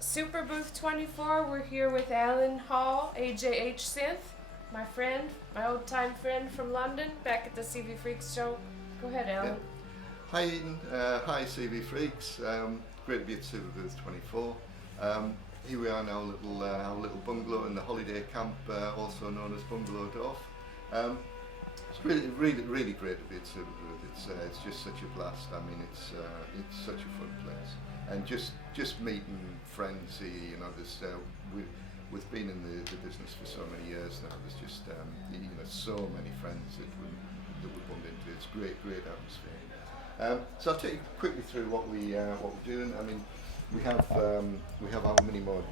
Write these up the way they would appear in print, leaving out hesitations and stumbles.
Superbooth24, we're here with Allan Hall, AJH Synth, my friend, my old-time friend from London, back at the CV Freaks show. Go ahead, Allan. Yeah. Hi Eden, hi CV Freaks, great to be at Superbooth24. Here we are in our little bungalow in the holiday camp, also known as Bungalowdorf. It's really great to be at Superbooth. It's just such a blast. I mean, it's such a fun place, and just meeting friends here. You know, we've been in the business for so many years now. There's just so many friends that we bump into. It's great atmosphere. So I'll take you quickly through what we're doing. I mean, we have our mini mod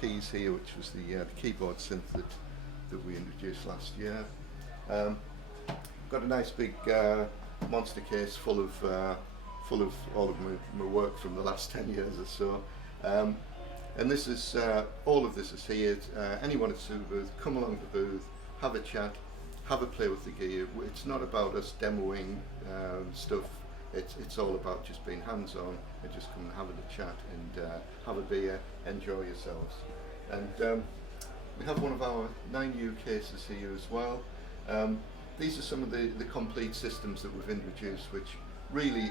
keys here, which was the keyboard synth that we introduced last year. Got a nice big monster case full of all of my work from the last 10 years or so. And this is all of this is here. Anyone at Superbooth, come along to the booth, have a chat, have a play with the gear. It's not about us demoing stuff. It's all about just being hands-on and just come and having a chat and have a beer, enjoy yourselves. And we have one of our 9 new cases here as well. These are some of the complete systems that we've introduced, which really,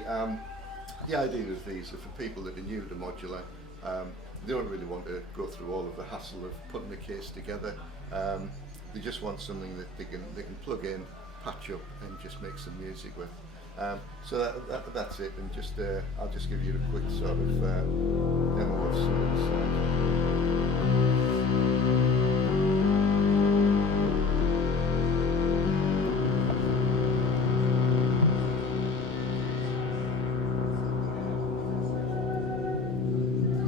the idea of these are for people that are new to modular. They don't really want to go through all of the hassle of putting the case together. They just want something that they can plug in, patch up, and just make some music with. So that's it, and I'll just give you a quick sort of demo of some of this.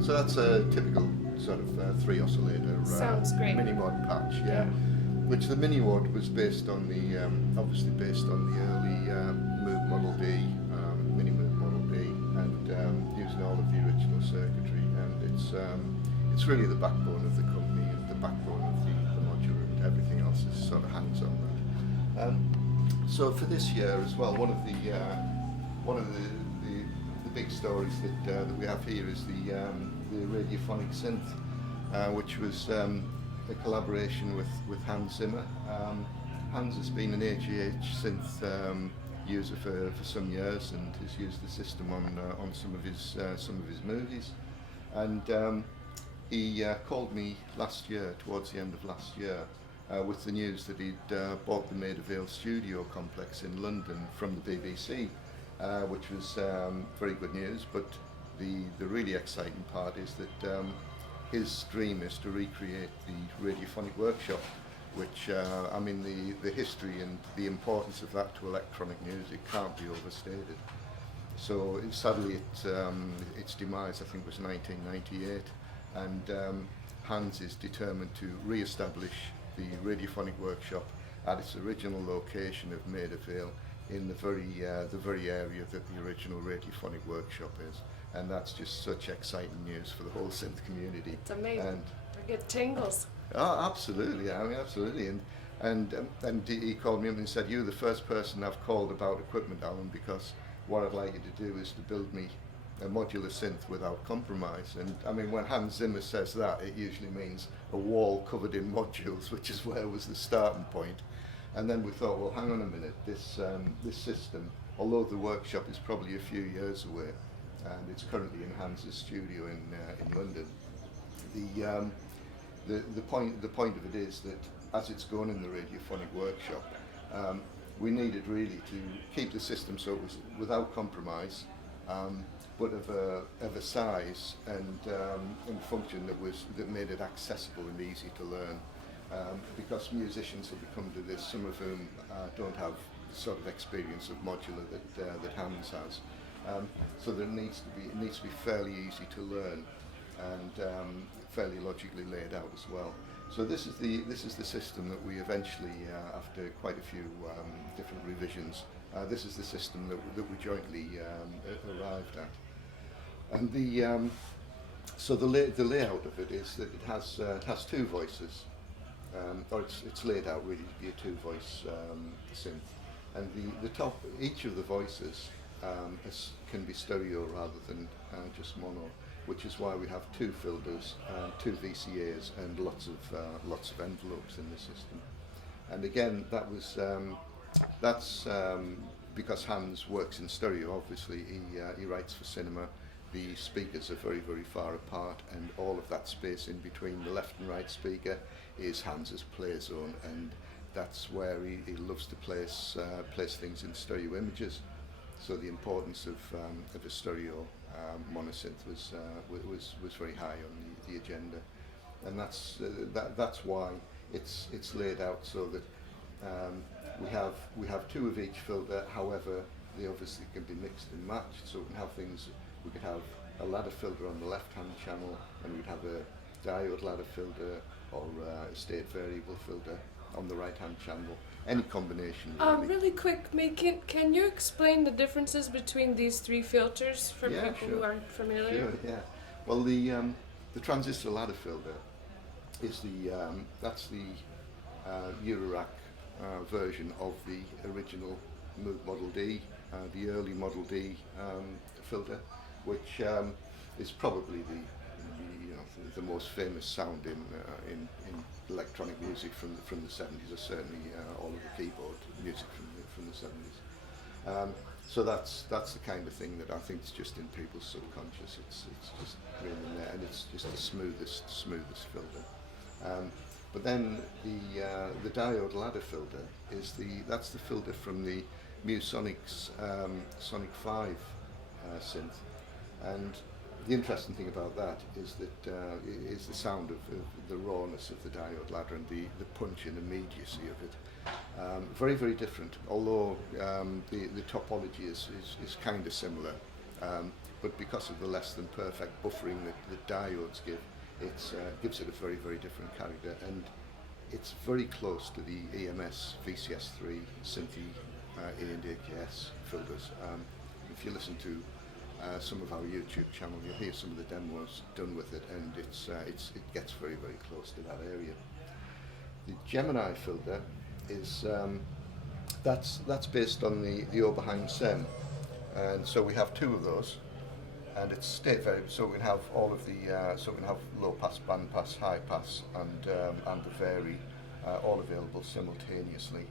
So that's a typical sort of 3 oscillator Sounds great. mini mod patch, yeah. Which the mini mod was based on the obviously based on the early Moog Model D, mini Moog Model D, and using all of the original circuitry. And it's really the backbone of the company and the backbone of the modular, and everything else is sort of hands on that. So for this year as well, one of the big stories that we have here is the Radiophonic Synth, which was a collaboration with Hans Zimmer. Hans has been an AJH Synth user for some years and has used the system on some of his movies. And he called me last year, towards the end of last year, with the news that he'd bought the Maida Vale studio complex in London from the BBC. Which was very good news, but the really exciting part is that his dream is to recreate the Radiophonic Workshop, which I mean the history and the importance of that to electronic music can't be overstated. So sadly its demise I think was 1998, and Hans is determined to re-establish the Radiophonic Workshop at its original location of Maida Vale, in the very area that the original Radiophonic Workshop is, and that's just such exciting news for the whole synth community. It's amazing. And I get tingles. oh, absolutely. I mean, absolutely. And he called me up and said, "You're the first person I've called about equipment, Allan, because what I'd like you to do is to build me a modular synth without compromise." And I mean, when Hans Zimmer says that, it usually means a wall covered in modules, which is where was the starting point. And then we thought, well, hang on a minute, this system, although the workshop is probably a few years away, and it's currently in Hans's studio in London, the point of it is that as it's gone in the Radiophonic Workshop, we needed really to keep the system so it was without compromise, but of a size and function that made it accessible and easy to learn. Because musicians have come to this, some of whom don't have the sort of experience of modular that Hans has. So it needs to be fairly easy to learn and fairly logically laid out as well. So this is the system that we eventually, after quite a few different revisions, this is the system that we jointly arrived at. And so the layout of it is that it has 2 voices. Or it's laid out really to be a 2-voice synth, and the top, each of the voices can be stereo rather than just mono, which is why we have 2 filters, 2 VCAs, and lots of envelopes in the system. And again, that's because Hans works in stereo. Obviously, he writes for cinema. The speakers are very, very far apart, and all of that space in between the left and right speaker is Hans's play zone, and that's where he loves to place things in stereo images. So the importance of a stereo monosynth was very high on the agenda, and that's why it's laid out so that we have 2 of each filter. However, they obviously can be mixed and matched. So we can have things. We could have a ladder filter on the left-hand channel, and we'd have a diode ladder filter or a state variable filter on the right-hand channel. Any combination. Really quick, can you explain the differences between these 3 filters for people who aren't familiar? Sure, yeah. Well, the transistor ladder filter is that's the Eurorack version of the original Model D, the early Model D filter, which is probably the most famous sound in electronic music from the 70s, or certainly all of the keyboard music from the 70s. So that's the kind of thing that I think is just in people's subconscious. It's just really in there, and it's just the smoothest filter. But then the diode ladder filter that's the filter from the Musonic's Sonic 5 synth, and the interesting thing about that is that is the sound of the rawness of the diode ladder and the punch and immediacy of it. Very, very different, although the topology is kind of similar, but because of the less than perfect buffering that diodes give, it gives it a very, very different character, and it's very close to the EMS VCS3 Synthy A and AJH filters. If you listen to some of our YouTube channel, you'll hear some of the demos done with it, and it gets very, very close to that area. The Gemini filter is that's based on the Oberheim SEM, and so we have 2 of those, and it's state variable. So we can have all of the we can have low pass, band pass, high pass, and the vary, all available simultaneously.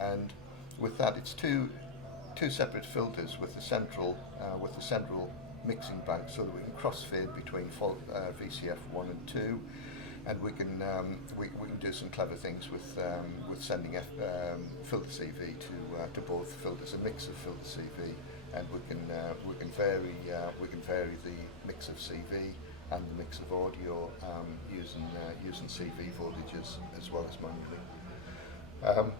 And with that, it's two separate filters with the central mixing bank, so that we can crossfade between VCF 1 and 2, and we can do some clever things with sending filter CV to both filters, a mix of filter CV, and we can vary the mix of CV and the mix of audio using CV voltages as well as manually.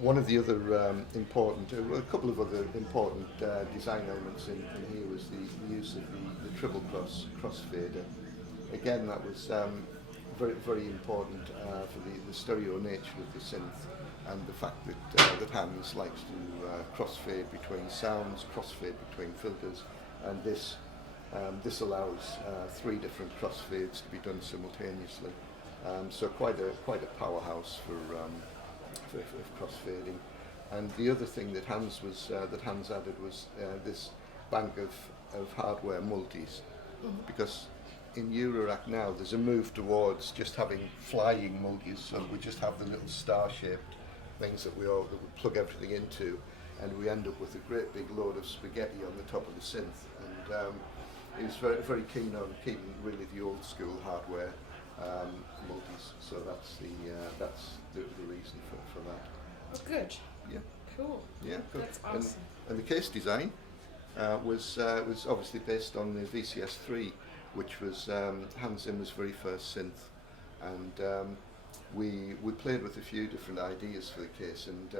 One of the other a couple of other important design elements in here was the use of the triple crossfader. Again, that was very, very important for the stereo nature of the synth, and the fact that Hans likes to crossfade between sounds, crossfade between filters, and this allows 3 different crossfades to be done simultaneously. So quite a powerhouse for crossfading. And the other thing that Hans added was this bank of hardware multis, because in Eurorack now there's a move towards just having flying multis, so we just have the little star-shaped things that we plug everything into, and we end up with a great big load of spaghetti on the top of the synth. And he was very, very keen on keeping really the old school hardware multis, so that's the reason for that. Oh, good. Yeah. Cool. Yeah, good. That's awesome. And the case design was obviously based on the VCS3, which was Hans Zimmer's very first synth, and we played with a few different ideas for the case, and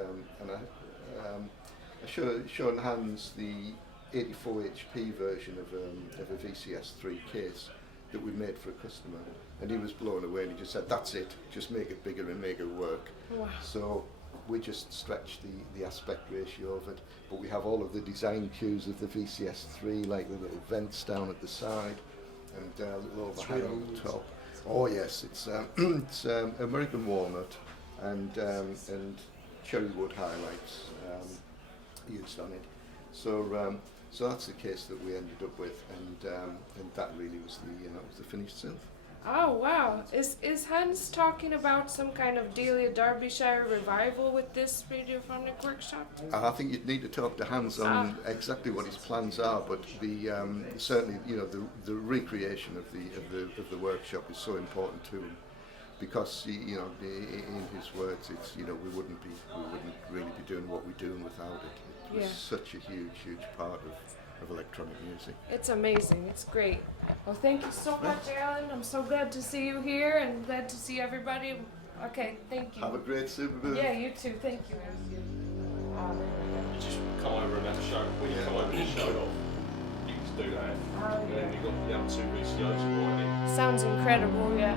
I showed Hans the 84 HP version of a VCS3 case that we made for a customer, and he was blown away, and he just said, "That's it, just make it bigger and make it work." Wow. So we just stretched the aspect ratio of it, but we have all of the design cues of the VCS3, like the little vents down at the side and a little overhang on the top. Oh yes, it's American walnut and cherry wood highlights used on it. So So that's the case that we ended up with, and that really was the finished synth. Oh wow! Is Hans talking about some kind of Delia Derbyshire revival with this radiophonic workshop? I think you'd need to talk to Hans on exactly what his plans are, but certainly the recreation of the workshop is so important to him, because in his words, it's we wouldn't really be doing what we're doing without it. It was such a huge part of electronic music. It's amazing. It's great. Well, thank you so much, Allan. I'm so glad to see you here and glad to see everybody. Okay, thank you. Have a great Superbooth. Yeah, you too. Thank you. You just come over and have a show. When you come over and show it off, you can just do that. And then you've got the other two VCOs already. Sounds incredible, yeah.